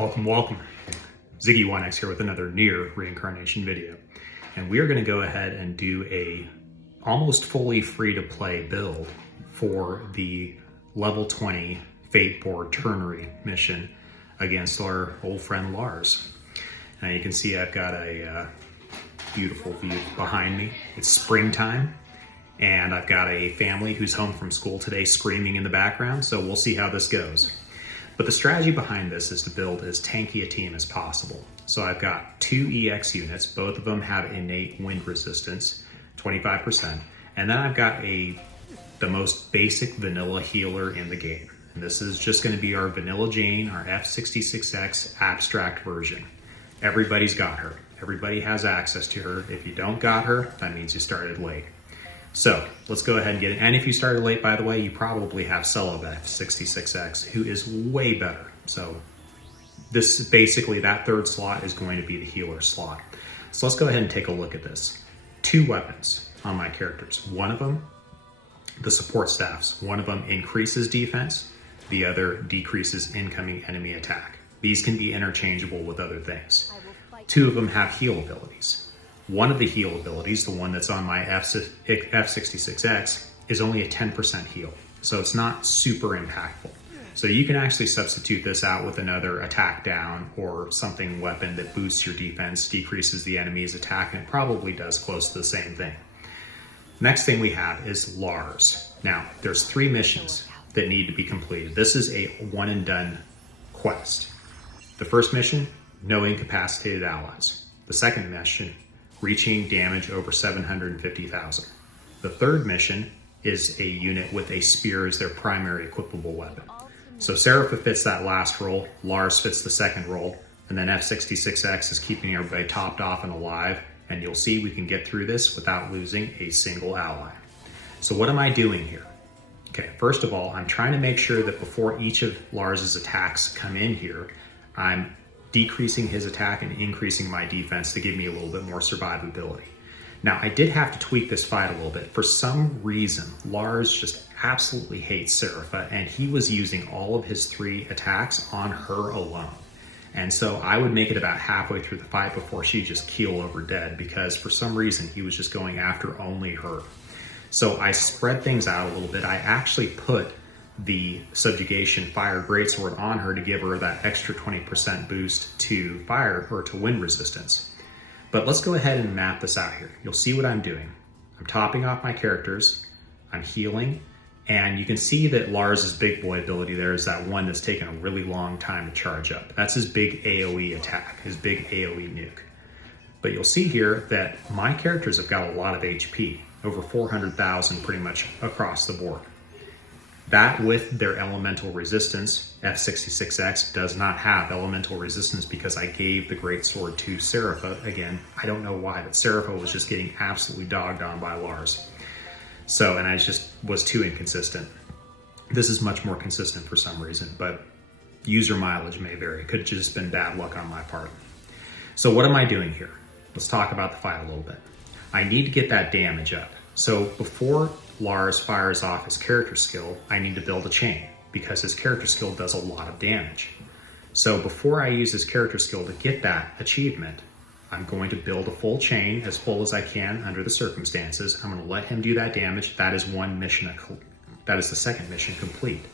Welcome. Ziggy1X here with another NieR reincarnation video. And we are going to go ahead and do a almost fully free-to-play build for the level 20 Fate Board Ternary mission against our old friend Lars. Now you can see I've got a beautiful view behind me. It's springtime, and I've got a family who's home from school today screaming in the background, so we'll see how this goes. But the strategy behind this is to build as tanky a team as possible. So I've got 2 EX units, both of them have innate wind resistance, 25%, and then I've got the most basic vanilla healer in the game. And this is just going to be our Vanilla Jane, our F66X abstract version. Everybody's got her. Everybody has access to her. If you don't got her, that means you started late. So let's go ahead and get it. And if you started late, by the way, you probably have Celeb F66X, who is way better. So this basically, that third slot is going to be the healer slot. So let's go ahead and take a look at this. 2 weapons on my characters. One of them, the support staffs. One of them increases defense. The other decreases incoming enemy attack. These can be interchangeable with other things. 2 of them have heal abilities. One of the heal abilities, the one that's on my F66X, is only a 10% heal. So it's not super impactful. So you can actually substitute this out with another attack down or something weapon that boosts your defense, decreases the enemy's attack, and it probably does close to the same thing. Next thing we have is Lars. Now, there's 3 missions that need to be completed. This is a one and done quest. The first mission, no incapacitated allies. The second mission, reaching damage over 750,000. The third mission is a unit with a spear as their primary equipable weapon. So Serapha fits that last role, Lars fits the second role, and then F66X is keeping everybody topped off and alive, and you'll see we can get through this without losing a single ally. So what am I doing here? Okay, first of all, I'm trying to make sure that before each of Lars's attacks come in here, I'm decreasing his attack and increasing my defense to give me a little bit more survivability. Now, I did have to tweak this fight a little bit. For some reason, Lars just absolutely hates Serapha, and he was using all of his 3 attacks on her alone. And so I would make it about halfway through the fight before she'd just keel over dead, because for some reason he was just going after only her. So I spread things out a little bit. I actually put the subjugation fire greatsword on her to give her that extra 20% boost to fire or to wind resistance. But let's go ahead and map this out here. You'll see what I'm doing. I'm topping off my characters, I'm healing, and you can see that Lars's big boy ability there is that one that's taken a really long time to charge up. That's his big AoE attack, his big AoE nuke. But you'll see here that my characters have got a lot of HP, over 400,000 pretty much across the board. That with their elemental resistance, F66X does not have elemental resistance because I gave the greatsword to Serapha. Again, I don't know why, but Serapha was just getting absolutely dogged on by Lars. So, and I just was too inconsistent. This is much more consistent for some reason, but user mileage may vary. It could have just been bad luck on my part. So what am I doing here? Let's talk about the fight a little bit. I need to get that damage up. So before Lars fires off his character skill, I need to build a chain because his character skill does a lot of damage. So before I use his character skill to get that achievement, I'm going to build a full chain, as full as I can under the circumstances. I'm going to let him do that damage. That is one mission. That is the second mission complete.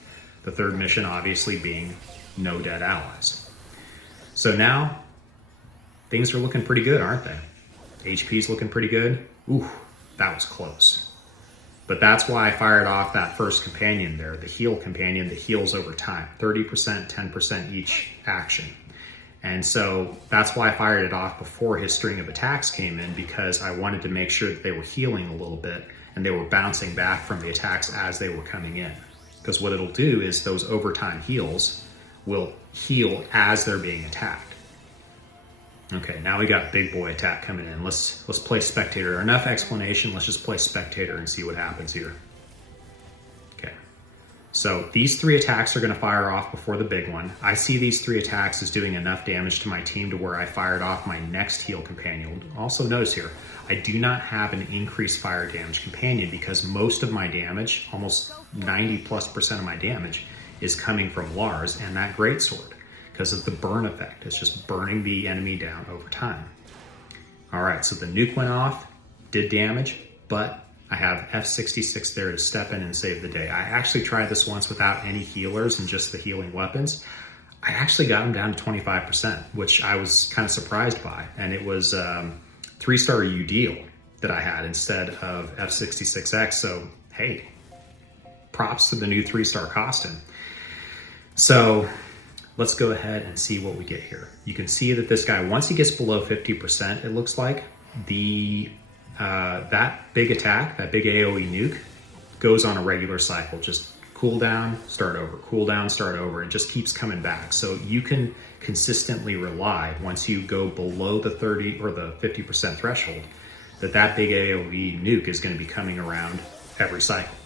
The third mission obviously being no dead allies. So now things are looking pretty good, aren't they? HP's looking pretty good. Ooh, that was close. But that's why I fired off that first companion there, the heal companion that heals over time, 30%, 10% each action. And so that's why I fired it off before his string of attacks came in, because I wanted to make sure that they were healing a little bit and they were bouncing back from the attacks as they were coming in. Because what it'll do is those overtime heals will heal as they're being attacked. Okay, now we got big boy attack coming in. Let's play spectator. Enough explanation, let's just play spectator and see what happens here. Okay, so these 3 attacks are gonna fire off before the big one. I see these 3 attacks as doing enough damage to my team to where I fired off my next heal companion. Also notice here, I do not have an increased fire damage companion because most of my damage, almost 90+% of my damage, is coming from Lars and that greatsword. because of the burn effect. It's just burning the enemy down over time. All right, so the nuke went off, did damage, but I have F66 there to step in and save the day. I actually tried this once without any healers and just the healing weapons. I actually got him down to 25%, which I was kind of surprised by. And it was 3-star UDEAL that I had instead of F66X. So, hey, props to the new 3-star costume. So let's go ahead and see what we get here. You can see that this guy, once he gets below 50%, it looks like that big attack, that big AoE nuke, goes on a regular cycle. Just cool down, start over, cool down, start over. It just keeps coming back. So you can consistently rely, once you go below the 30 or the 50% threshold, that big AoE nuke is going to be coming around every cycle.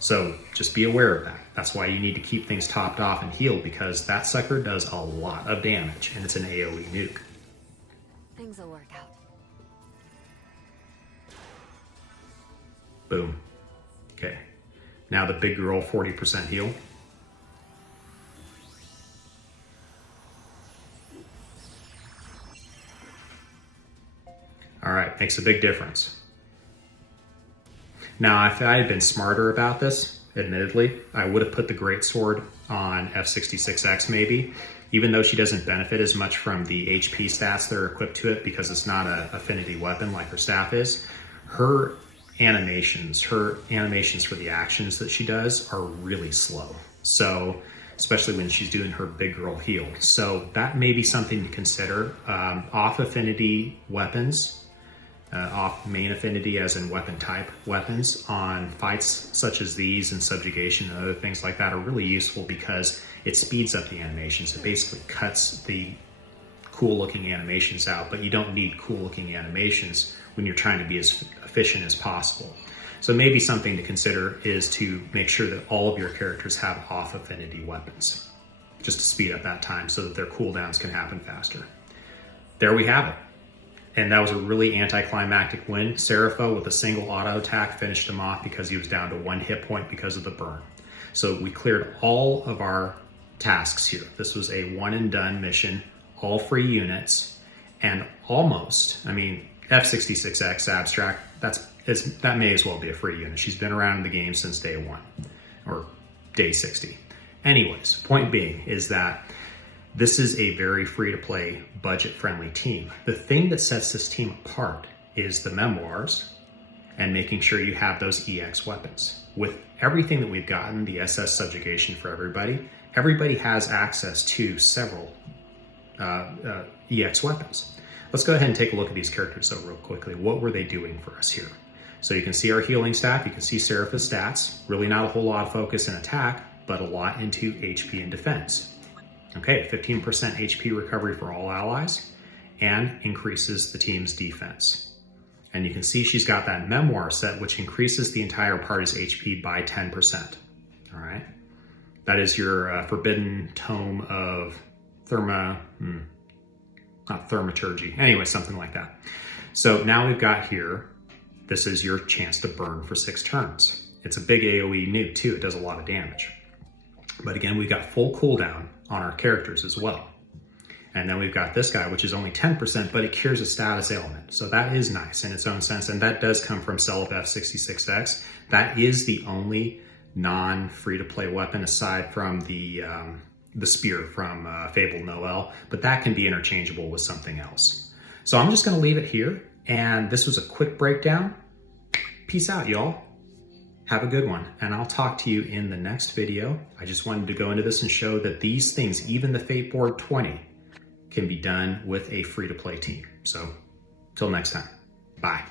So just be aware of that. That's why you need to keep things topped off and healed, because that sucker does a lot of damage and it's an AoE nuke. Things will work out. Boom. Okay. Now the big girl, 40% heal. All right, makes a big difference. Now, if I had been smarter about this, admittedly, I would have put the greatsword on F66X maybe, even though she doesn't benefit as much from the HP stats that are equipped to it because it's not an affinity weapon like her staff is. Her animations for the actions that she does are really slow. So, especially when she's doing her big girl heal. So that may be something to consider. Off affinity weapons, off main affinity as in weapon type weapons on fights such as these and subjugation and other things like that are really useful because it speeds up the animations. It basically cuts the cool looking animations out, but you don't need cool looking animations when you're trying to be as efficient as possible. So maybe something to consider is to make sure that all of your characters have off affinity weapons, just to speed up that time so that their cooldowns can happen faster. There we have it. And that was a really anticlimactic win. Serapha with a single auto attack finished him off because he was down to 1 hit point because of the burn. So we cleared all of our tasks here. This was a one and done mission, all free units, and almost, I mean, F66X abstract, that may as well be a free unit. She's been around in the game since day 1 or day 60. Anyways, point being is that this is a very free-to-play, budget-friendly team. The thing that sets this team apart is the memoirs and making sure you have those EX weapons. With everything that we've gotten, the SS subjugation for everybody has access to several EX weapons. Let's go ahead and take a look at these characters though real quickly. What were they doing for us here? So you can see our healing staff, you can see Serapha's stats, really not a whole lot of focus in attack, but a lot into HP and defense. Okay, 15% HP recovery for all allies and increases the team's defense. And you can see she's got that memoir set, which increases the entire party's HP by 10%. All right, that is your forbidden tome of not thaumaturgy. Anyway, something like that. So now we've got here, this is your chance to burn for 6 turns. It's a big AoE nuke too. It does a lot of damage. But again, we've got full cooldown on our characters as well. And then we've got this guy, which is only 10%, but it cures a status ailment. So that is nice in its own sense. And that does come from Cell of F66X. That is the only non-free-to-play weapon aside from the spear from Fabled Noel, but that can be interchangeable with something else. So I'm just gonna leave it here. And this was a quick breakdown. Peace out, y'all. Have a good one, and I'll talk to you in the next video. I just wanted to go into this and show that these things, even the Fate Board 20, can be done with a free-to-play team. So, till next time, bye.